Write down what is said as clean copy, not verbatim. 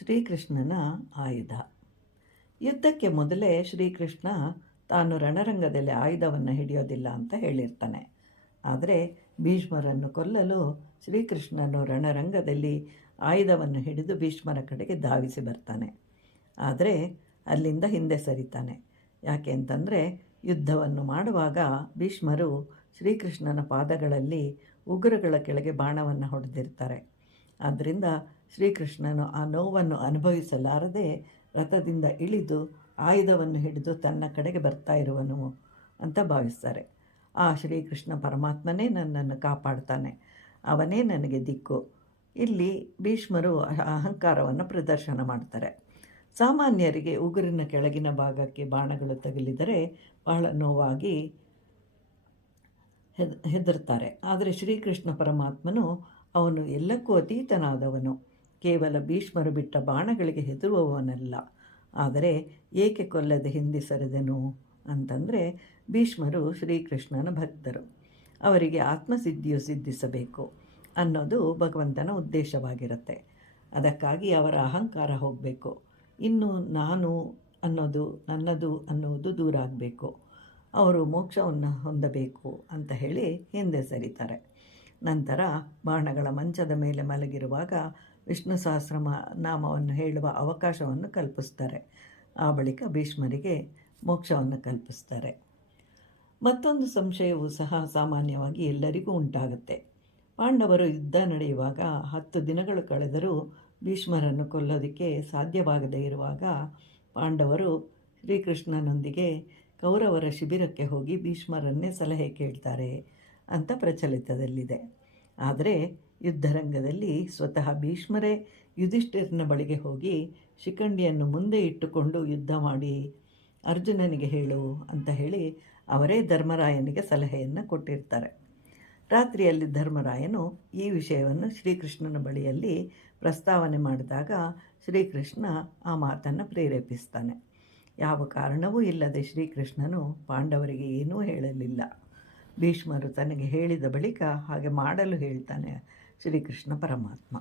ಶ್ರೀಕೃಷ್ಣನ ಆಯುಧ. ಯುದ್ಧಕ್ಕೆ ಮೊದಲೇ ಶ್ರೀಕೃಷ್ಣ ತಾನು ರಣರಂಗದಲ್ಲಿ ಆಯುಧವನ್ನು ಹಿಡಿಯೋದಿಲ್ಲ ಅಂತ ಹೇಳಿರ್ತಾನೆ. ಆದರೆ ಭೀಷ್ಮರನ್ನು ಕೊಲ್ಲಲು ಶ್ರೀಕೃಷ್ಣನು ರಣರಂಗದಲ್ಲಿ ಆಯುಧವನ್ನು ಹಿಡಿದು ಭೀಷ್ಮರ ಕಡೆಗೆ ಧಾವಿಸಿ ಬರ್ತಾನೆ. ಆದರೆ ಅಲ್ಲಿಂದ ಹಿಂದೆ ಸರಿತಾನೆ. ಯಾಕೆ ಅಂತಂದರೆ ಯುದ್ಧವನ್ನು ಮಾಡುವಾಗ ಭೀಷ್ಮರು ಶ್ರೀಕೃಷ್ಣನ ಪಾದಗಳಲ್ಲಿ ಉಗುರುಗಳ ಕೆಳಗೆ ಬಾಣವನ್ನು ಹೊಡೆದಿರ್ತಾರೆ. ಆದ್ದರಿಂದ ಶ್ರೀಕೃಷ್ಣನು ಆ ನೋವನ್ನು ಅನುಭವಿಸಲಾರದೆ ರಥದಿಂದ ಇಳಿದು ಆಯುಧವನ್ನು ಹಿಡಿದು ತನ್ನ ಕಡೆಗೆ ಬರ್ತಾ ಇರುವನು ಅಂತ ಭಾವಿಸ್ತಾರೆ. ಆ ಶ್ರೀಕೃಷ್ಣ ಪರಮಾತ್ಮನೇ ನನ್ನನ್ನು ಕಾಪಾಡ್ತಾನೆ, ಅವನೇ ನನಗೆ ದಿಕ್ಕು. ಇಲ್ಲಿ ಭೀಷ್ಮರು ಅಹಂಕಾರವನ್ನು ಪ್ರದರ್ಶನ ಮಾಡ್ತಾರೆ. ಸಾಮಾನ್ಯರಿಗೆ ಉಗುರಿನ ಕೆಳಗಿನ ಭಾಗಕ್ಕೆ ಬಾಣಗಳು ತಗುಲಿದರೆ ಬಹಳ ನೋವಾಗಿ ಹೆದರ್ತಾರೆ. ಆದರೆ ಶ್ರೀಕೃಷ್ಣ ಪರಮಾತ್ಮನು ಅವನು ಎಲ್ಲಕ್ಕೂ ಅತೀತನಾದವನು. ಕೇವಲ ಭೀಷ್ಮರು ಬಿಟ್ಟ ಬಾಣಗಳಿಗೆ ಹೆದರುವವನಲ್ಲ. ಆದರೆ ಏಕೆ ಕೊಲ್ಲದೆ ಹಿಂದೆ ಸರಿದನು ಅಂತಂದರೆ ಭೀಷ್ಮರು ಶ್ರೀಕೃಷ್ಣನ ಭಕ್ತರು. ಅವರಿಗೆ ಆತ್ಮಸಿದ್ಧಿಯು ಸಿದ್ಧಿಸಬೇಕು ಅನ್ನೋದು ಭಗವಂತನ ಉದ್ದೇಶವಾಗಿರುತ್ತೆ. ಅದಕ್ಕಾಗಿ ಅವರ ಅಹಂಕಾರ ಹೋಗಬೇಕು. ಇನ್ನು ನಾನು ಅನ್ನೋದು, ನನ್ನದು ಅನ್ನುವುದು ದೂರ ಆಗಬೇಕು. ಅವರು ಮೋಕ್ಷವನ್ನು ಹೊಂದಬೇಕು ಅಂತ ಹೇಳಿ ಹಿಂದೆ ಸರಿತಾರೆ. ನಂತರ ಬಾಣಗಳ ಮಂಚದ ಮೇಲೆ ಮಲಗಿರುವಾಗ ವಿಷ್ಣು ಸಹಸ್ರನಾಮವನ್ನು ಹೇಳುವ ಅವಕಾಶವನ್ನು ಕಲ್ಪಿಸ್ತಾರೆ. ಆ ಬಳಿಕ ಭೀಷ್ಮರಿಗೆ ಮೋಕ್ಷವನ್ನು ಕಲ್ಪಿಸ್ತಾರೆ. ಮತ್ತೊಂದು ಸಂಶಯವು ಸಹ ಸಾಮಾನ್ಯವಾಗಿ ಎಲ್ಲರಿಗೂ ಉಂಟಾಗುತ್ತೆ. ಪಾಂಡವರು ಯುದ್ಧ ನಡೆಯುವಾಗ 10 ದಿನಗಳು ಕಳೆದರೂ ಭೀಷ್ಮರನ್ನು ಕೊಲ್ಲೋದಕ್ಕೆ ಸಾಧ್ಯವಾಗದೇ ಇರುವಾಗ ಪಾಂಡವರು ಶ್ರೀಕೃಷ್ಣನೊಂದಿಗೆ ಕೌರವರ ಶಿಬಿರಕ್ಕೆ ಹೋಗಿ ಭೀಷ್ಮರನ್ನೇ ಸಲಹೆ ಕೇಳ್ತಾರೆ ಅಂತ ಪ್ರಚಲಿತದಲ್ಲಿದೆ. ಆದರೆ ಯುದ್ಧರಂಗದಲ್ಲಿ ಸ್ವತಃ ಭೀಷ್ಮರೇ ಯುಧಿಷ್ಠಿರನ ಬಳಿಗೆ ಹೋಗಿ ಶಿಖಂಡಿಯನ್ನು ಮುಂದೆ ಇಟ್ಟುಕೊಂಡು ಯುದ್ಧ ಮಾಡಿ ಅರ್ಜುನನಿಗೆ ಹೇಳು ಅಂತ ಹೇಳಿ ಅವರೇ ಧರ್ಮರಾಯನಿಗೆ ಸಲಹೆಯನ್ನು ಕೊಟ್ಟಿರ್ತಾರೆ. ರಾತ್ರಿಯಲ್ಲಿ ಧರ್ಮರಾಯನು ಈ ವಿಷಯವನ್ನು ಶ್ರೀಕೃಷ್ಣನ ಬಳಿಯಲ್ಲಿ ಪ್ರಸ್ತಾವನೆ ಮಾಡಿದಾಗ ಶ್ರೀಕೃಷ್ಣ ಆ ಮಾತನ್ನು ಪ್ರೇರೇಪಿಸ್ತಾನೆ. ಯಾವ ಕಾರಣವೂ ಇಲ್ಲದೆ ಶ್ರೀಕೃಷ್ಣನು ಪಾಂಡವರಿಗೆ ಏನೂ ಹೇಳಲಿಲ್ಲ. ಭೀಷ್ಮರು ತನಗೆ ಹೇಳಿದ ಬಳಿಕ ಹಾಗೆ ಮಾಡಲು ಹೇಳ್ತಾನೆ ಶ್ರೀಕೃಷ್ಣ ಪರಮಾತ್ಮ.